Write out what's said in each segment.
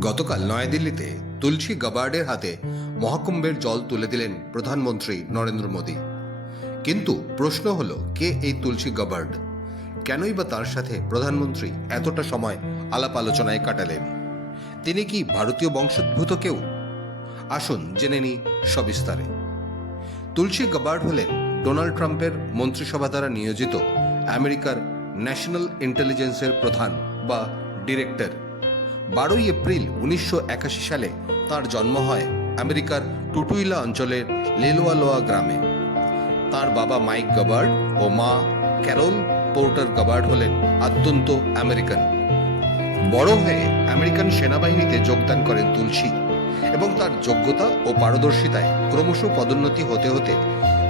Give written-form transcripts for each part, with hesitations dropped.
গতকাল নয়াদিল্লিতে তুলসী গাবার্ডের হাতে মহাকুম্ভের জল তুলে দিলেন প্রধানমন্ত্রী নরেন্দ্র মোদী। কিন্তু প্রশ্ন হলো, কে এই তুলসী গাবার্ড? কেনই বা তার সাথে প্রধানমন্ত্রী এতটা সময় আলাপ আলোচনায় কাটালেন? তিনি কি ভারতীয় বংশোদ্ভূত কেউ? আসুন জেনে নিই সবিস্তারে। তুলসী গাবার্ড হলেন ডোনাল্ড ট্রাম্পের মন্ত্রিসভা দ্বারা নিয়োজিত আমেরিকার ন্যাশনাল ইন্টেলিজেন্সের প্রধান বা ডিরেক্টর। 12 এপ্রিল 1981 সালে তার জন্ম হয় আমেরিকার টুটুইলা অঞ্চলের লেলোয়ালোয়া গ্রামে। তার বাবা মাইক গাবার্ড ও মা ক্যারল পোর্টার গাবার্ড হলেন অত্যন্ত আমেরিকান। বড় হয়ে আমেরিকান সেনাবাহিনীতে যোগদান করেন তুলসী এবং তার যোগ্যতা ও পারদর্শিতায় ক্রমশ পদোন্নতি হতে হতে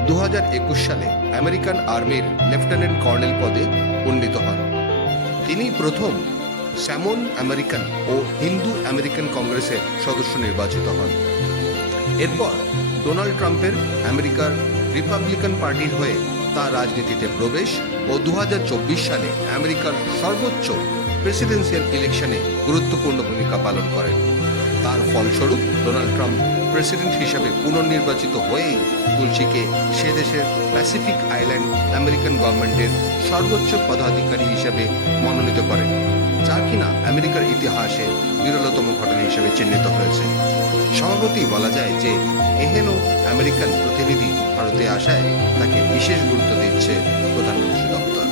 2021 সালে আমেরিকান আর্মির লেফটেন্যান্ট কর্নেল পদে উন্নীত হন। তিনি প্রথম স্যামন আমেরিকান ও হিন্দু আমেরিকান কংগ্রেসের সদস্য নির্বাচিত হন। এরপর ডোনাল্ড ট্রাম্পের আমেরিকার রিপাবলিকান পার্টির হয়ে তার রাজনীতিতে প্রবেশ ও 2024 সালে আমেরিকার সর্বোচ্চ প্রেসিডেন্সিয়াল ইলেকশনে গুরুত্বপূর্ণ ভূমিকা পালন করেন। তার ফলস্বরূপ ডোনাল্ড ট্রাম্প প্রেসিডেন্ট হিসাবে পুনর্নির্বাচিত হয়েই তুলসীকে সে দেশের প্যাসিফিক আইল্যান্ড আমেরিকান গভর্নমেন্টের সর্বোচ্চ পদাধিকারী হিসেবে মনোনীত করেন, যা কিনা আমেরিকার ইতিহাসে বিরলতম ঘটনা হিসেবে চিহ্নিত হয়েছে। স্বভাবতই বলা যায় যে এহেন আমেরিকান প্রতিনিধি ভারতে আসায় তাকে বিশেষ গুরুত্ব দিচ্ছে প্রধানমন্ত্রী দপ্তর।